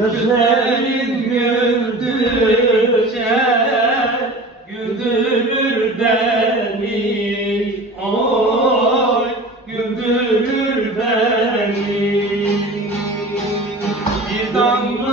Gözlerin güldükçe güldürür beni. Oy güldürür beni. Bir damla